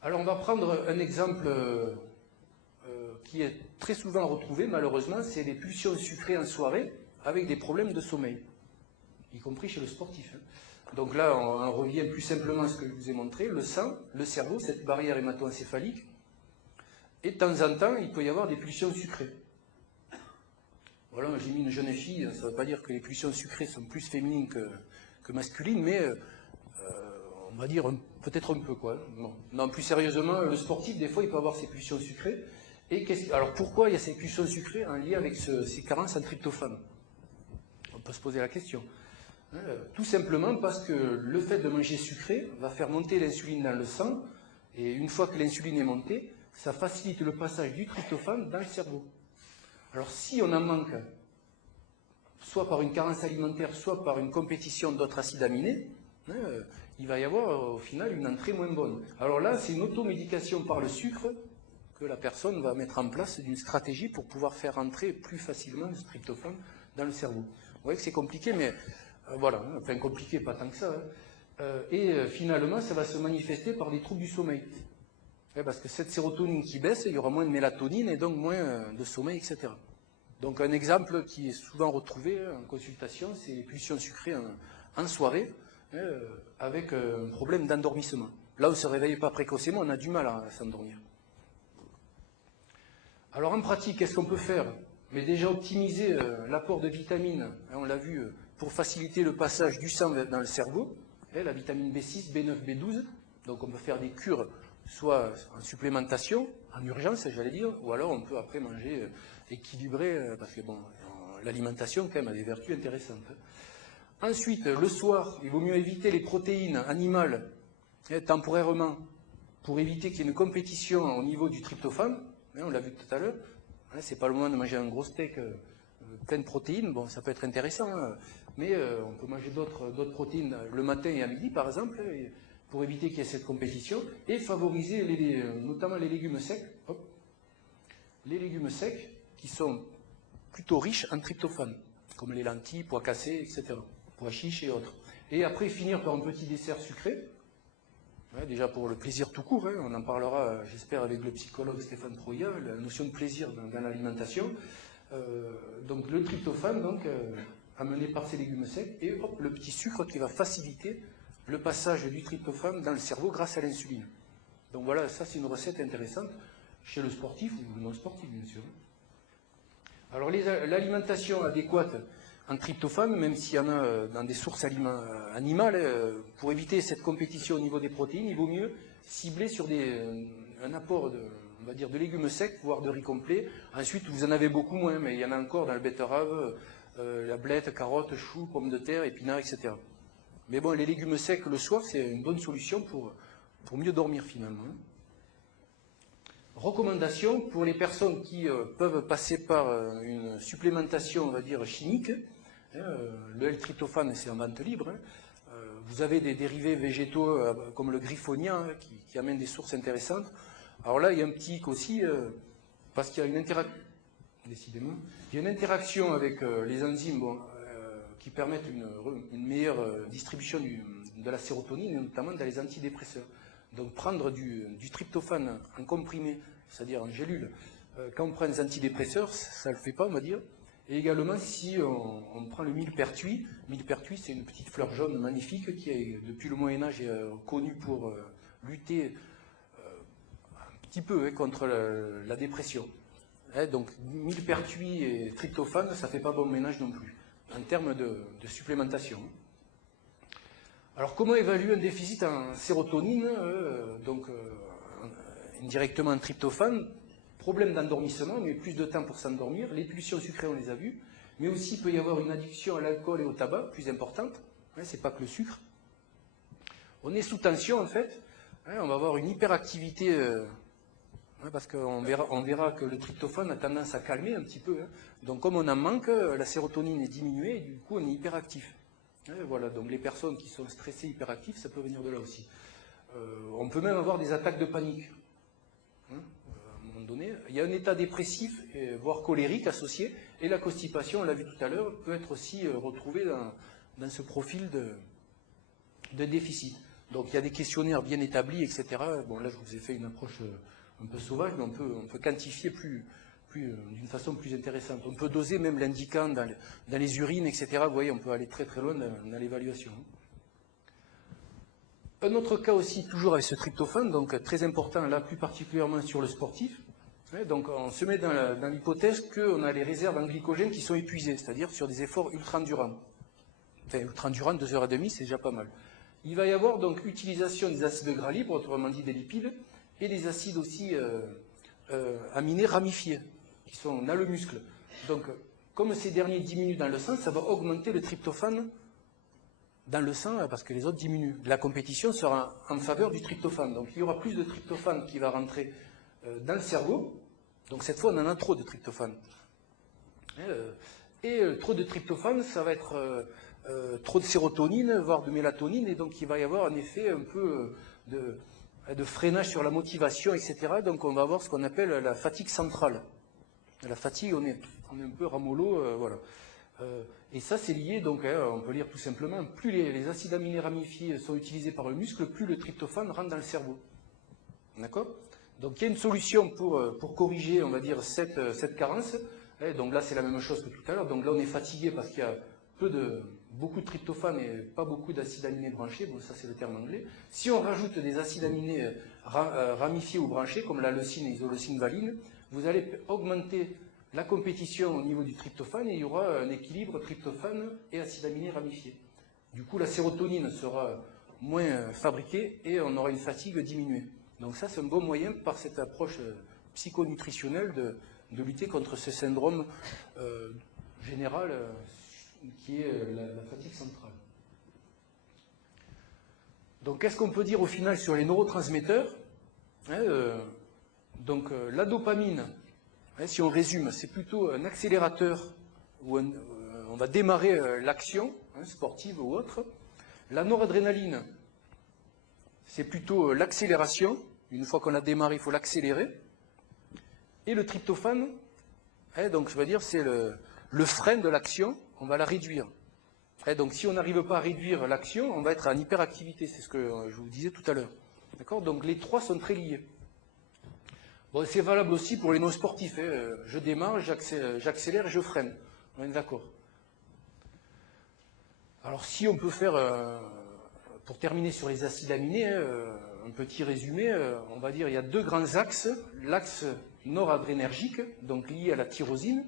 Alors on va prendre un exemple qui est très souvent retrouvé, malheureusement, c'est les pulsions sucrées en soirée avec des problèmes de sommeil, y compris chez le sportif. Donc là, on revient plus simplement à ce que je vous ai montré, le sang, le cerveau, cette barrière hémato-encéphalique, et de temps en temps, il peut y avoir des pulsions sucrées. Voilà, j'ai mis une jeune fille, ça ne veut pas dire que les pulsions sucrées sont plus féminines que masculines, mais on va dire peut-être un peu, quoi. Bon. Non, plus sérieusement, le sportif, des fois, il peut avoir ces pulsions sucrées. Alors pourquoi il y a ces pulsions sucrées en lien avec ces carences en tryptophane? On peut se poser la question. Tout simplement parce que le fait de manger sucré va faire monter l'insuline dans le sang, et une fois que l'insuline est montée, ça facilite le passage du tryptophane dans le cerveau. Alors si on en manque, soit par une carence alimentaire, soit par une compétition d'autres acides aminés, il va y avoir au final une entrée moins bonne. Alors là, c'est une automédication par le sucre que la personne va mettre en place d'une stratégie pour pouvoir faire entrer plus facilement le tryptophane dans le cerveau. Vous voyez que c'est compliqué, mais voilà, enfin compliqué, pas tant que ça. Finalement, ça va se manifester par des troubles du sommeil. Parce que cette sérotonine qui baisse, il y aura moins de mélatonine et donc moins de sommeil, etc. Donc un exemple qui est souvent retrouvé en consultation, c'est les pulsions sucrées en soirée, avec un problème d'endormissement. Là, on ne se réveille pas précocement, on a du mal à s'endormir. Alors en pratique, qu'est-ce qu'on peut faire? Mais déjà optimiser l'apport de vitamines, on l'a vu, pour faciliter le passage du sang dans le cerveau, la vitamine B6, B9, B12, donc on peut faire des cures, soit en supplémentation, en urgence, j'allais dire, ou alors on peut après manger équilibré, parce que bon, l'alimentation quand même a des vertus intéressantes. Ensuite, le soir, il vaut mieux éviter les protéines animales temporairement, pour éviter qu'il y ait une compétition au niveau du tryptophane. On l'a vu tout à l'heure, c'est pas le moment de manger un gros steak plein de protéines, bon, ça peut être intéressant, mais on peut manger d'autres protéines le matin et à midi, par exemple, pour éviter qu'il y ait cette compétition, et favoriser notamment les légumes secs. Hop. Les légumes secs qui sont plutôt riches en tryptophane, comme les lentilles, pois cassés, etc., pois chiches et autres. Et après, finir par un petit dessert sucré, déjà pour le plaisir tout court, on en parlera, j'espère, avec le psychologue Stéphane Proya, la notion de plaisir dans l'alimentation. Donc le tryptophane, amené par ces légumes secs, et hop, le petit sucre qui va faciliter le passage du tryptophane dans le cerveau grâce à l'insuline. Donc voilà, ça c'est une recette intéressante chez le sportif ou le non-sportif, bien sûr. Alors l'alimentation adéquate en tryptophane, même s'il y en a dans des sources animales, pour éviter cette compétition au niveau des protéines, il vaut mieux cibler sur un apport on va dire, de légumes secs, voire de riz complet. Ensuite, vous en avez beaucoup moins, mais il y en a encore dans le betterave, la blette, carottes, choux, pommes de terre, épinards, etc. Mais bon, les légumes secs le soir, c'est une bonne solution pour mieux dormir finalement. Recommandation pour les personnes qui peuvent passer par une supplémentation, on va dire, chimique. Le L-tryptophane, c'est en vente libre. Vous avez des dérivés végétaux comme le griffonia qui amènent des sources intéressantes. Alors là, il y a un petit hic aussi, parce qu'il y a une interaction. Décidément, il y a une interaction avec les enzymes qui permettent une meilleure distribution de la sérotonine, notamment dans les antidépresseurs. Donc prendre du tryptophane en comprimé, c'est-à-dire en gélule, quand on prend des antidépresseurs, ça ne le fait pas, on va dire. Et également, si on prend le millepertuis, c'est une petite fleur jaune magnifique qui est, depuis le Moyen-Âge, connue pour lutter un petit peu contre la dépression. Donc millepertuis et tryptophane, ça ne fait pas bon ménage non plus, en termes de supplémentation. Alors comment évaluer un déficit en sérotonine, indirectement en tryptophane? Problème d'endormissement, mais plus de temps pour s'endormir. Les pulsions sucrées, on les a vues. Mais aussi, il peut y avoir une addiction à l'alcool et au tabac, plus importante. C'est pas que le sucre. On est sous tension, en fait. On va avoir une hyperactivité, parce qu'on verra que le tryptophane a tendance à calmer un petit peu. Donc, comme on en manque, la sérotonine est diminuée, et du coup, on est hyperactif. Voilà, donc les personnes qui sont stressées, hyperactives, ça peut venir de là aussi. On peut même avoir des attaques de panique. Donné. Il y a un état dépressif, voire colérique associé, et la constipation, on l'a vu tout à l'heure, peut être aussi retrouvée dans ce profil de déficit. Donc il y a des questionnaires bien établis, etc. Bon, là, je vous ai fait une approche un peu sauvage, mais on peut quantifier d'une façon plus intéressante. On peut doser même l'indiquant dans les urines, etc. Vous voyez, on peut aller très très loin dans l'évaluation. Un autre cas aussi, toujours avec ce tryptophane, donc très important, là plus particulièrement sur le sportif. Donc on se met dans l'hypothèse qu'on a les réserves en glycogène qui sont épuisées, c'est-à-dire sur des efforts ultra-endurants. Enfin, ultra-endurants, 2h30, c'est déjà pas mal. Il va y avoir donc utilisation des acides gras libres, autrement dit des lipides, et des acides aussi aminés ramifiés, qui sont dans le muscle. Donc, comme ces derniers diminuent dans le sang, ça va augmenter le tryptophane dans le sang, parce que les autres diminuent. La compétition sera en faveur du tryptophane. Donc il y aura plus de tryptophane qui va rentrer dans le cerveau. Donc cette fois, on en a trop de tryptophane. Et trop de tryptophane, ça va être trop de sérotonine, voire de mélatonine, et donc il va y avoir un effet un peu de freinage sur la motivation, etc. Donc on va avoir ce qu'on appelle la fatigue centrale. La fatigue, on est un peu ramollo, voilà. Et ça, c'est lié, donc, on peut lire tout simplement, plus les acides aminés ramifiés sont utilisés par le muscle, plus le tryptophane rentre dans le cerveau. D'accord? Donc, il y a une solution pour corriger, on va dire, cette carence. Donc là, c'est la même chose que tout à l'heure. Donc là, on est fatigué parce qu'il y a beaucoup de tryptophane et pas beaucoup d'acides aminés branchés. Bon, ça, c'est le terme anglais. Si on rajoute des acides aminés ramifiés ou branchés, comme la leucine et isoleucine valine, vous allez augmenter la compétition au niveau du tryptophane et il y aura un équilibre tryptophane et acides aminés ramifiés. Du coup, la sérotonine sera moins fabriquée et on aura une fatigue diminuée. Donc ça, c'est un bon moyen, par cette approche psychonutritionnelle, de lutter contre ce syndrome général qui est la fatigue centrale. Donc, qu'est-ce qu'on peut dire au final sur les neurotransmetteurs? Donc, la dopamine, si on résume, c'est plutôt un accélérateur où on va démarrer l'action, sportive ou autre. La noradrénaline, c'est plutôt l'accélération. Une fois qu'on a démarré, il faut l'accélérer. Et le tryptophane, donc je veux dire, c'est le frein de l'action, on va la réduire. Donc si on n'arrive pas à réduire l'action, on va être en hyperactivité, c'est ce que je vous disais tout à l'heure. D'accord? Donc les trois sont très liés. Bon, c'est valable aussi pour les non-sportifs. Je démarre, j'accélère et je freine. On est d'accord. Alors si on peut faire, pour terminer sur les acides aminés, un petit résumé, on va dire il y a deux grands axes. L'axe noradrénergique, donc lié à la tyrosine,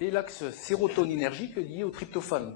et l'axe sérotoninergique lié au tryptophane.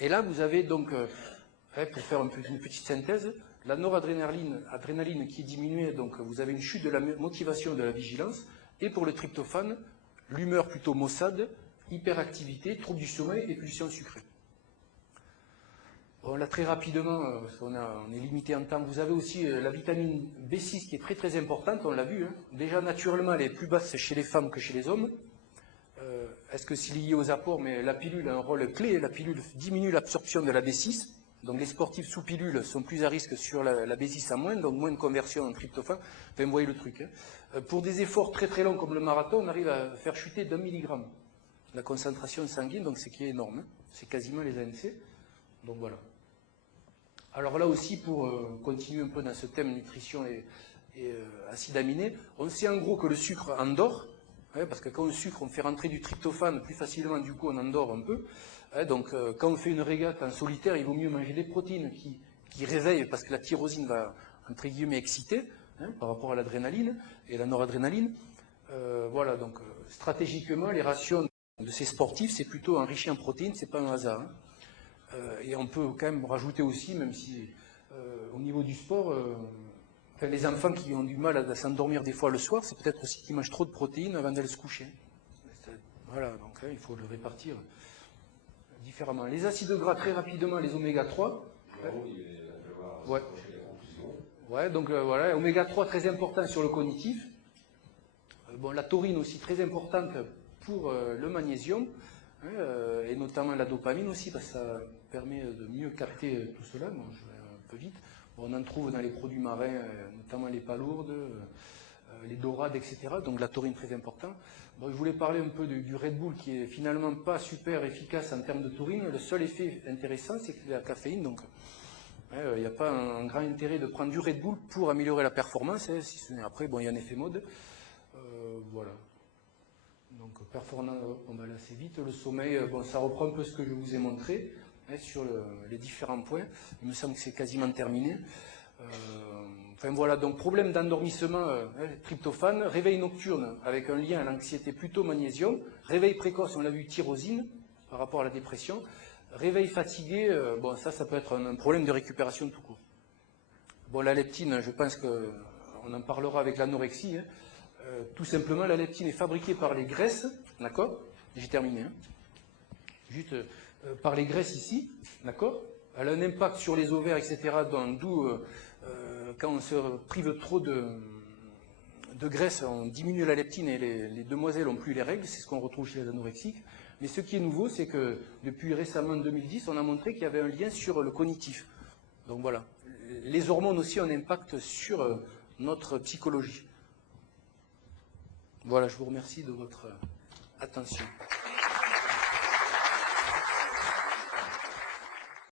Et là, vous avez donc, pour faire une petite synthèse, la noradrénaline qui est diminuée, donc vous avez une chute de la motivation et de la vigilance, et pour le tryptophane, l'humeur plutôt maussade, hyperactivité, trouble du sommeil et pulsions sucrées. Bon, là, très rapidement, parce qu'on est limité en temps, vous avez aussi la vitamine B6 qui est très très importante, on l'a vu. Déjà, naturellement, elle est plus basse chez les femmes que chez les hommes. Est-ce que c'est lié aux apports? Mais la pilule a un rôle clé. La pilule diminue l'absorption de la B6. Donc les sportifs sous pilule sont plus à risque sur la B6 à moins, donc moins de conversion en tryptophane. Enfin, vous voyez le truc. Pour des efforts très très longs comme le marathon, on arrive à faire chuter d'1 milligramme la concentration sanguine, donc c'est qui est énorme. C'est quasiment les ANC. Donc voilà. Alors là aussi, pour continuer un peu dans ce thème nutrition et acides aminés, on sait en gros que le sucre endort. Parce que quand on sucre, on fait rentrer du tryptophane plus facilement, du coup on endort un peu. Donc quand on fait une régate en solitaire, il vaut mieux manger des protéines qui réveillent, parce que la tyrosine va, entre guillemets, exciter par rapport à l'adrénaline et la noradrénaline. Voilà, donc stratégiquement, les rations de ces sportifs, c'est plutôt enrichi en protéines, c'est pas un hasard. Et on peut quand même rajouter aussi, même si au niveau du sport, les enfants qui ont du mal à s'endormir des fois le soir, c'est peut-être aussi qu'ils mangent trop de protéines avant d'aller se coucher. Voilà, donc il faut le répartir différemment. Les acides gras, très rapidement, les oméga 3. Ouais. Ouais, donc voilà, oméga 3 très important sur le cognitif. Bon, la taurine aussi très importante pour le magnésium, et notamment la dopamine aussi, parce que ça permet de mieux capter tout cela. Bon, je vais un peu vite. Bon, on en trouve dans les produits marins, notamment les palourdes, les dorades, etc. Donc la taurine très important. Bon, je voulais parler un peu du Red Bull qui est finalement pas super efficace en termes de taurine. Le seul effet intéressant, c'est que la caféine, donc Il n'y a pas un grand intérêt de prendre du Red Bull pour améliorer la performance, hein, si ce n'est après, bon, il y a un effet mode. Voilà. Donc, performance, on va aller assez vite. Le sommeil, bon, ça reprend un peu ce que je vous ai montré hein, sur les différents points. Il me semble que c'est quasiment terminé. Enfin voilà, donc problème d'endormissement, tryptophane, réveil nocturne avec un lien à l'anxiété plutôt magnésium, réveil précoce, on l'a vu, tyrosine par rapport à la dépression, réveil fatigué, bon ça peut être un problème de récupération tout court. Bon la leptine, je pense qu'on en parlera avec l'anorexie, hein. Tout simplement la leptine est fabriquée par les graisses, d'accord? J'ai terminé, hein. Juste par les graisses ici, d'accord? Elle a un impact sur les ovaires, etc. D'où quand on se prive trop de graisse, on diminue la leptine et les demoiselles n'ont plus les règles, c'est ce qu'on retrouve chez les anorexiques. Mais ce qui est nouveau, c'est que depuis récemment, en 2010, on a montré qu'il y avait un lien sur le cognitif. Donc voilà, les hormones aussi ont un impact sur notre psychologie. Voilà, je vous remercie de votre attention.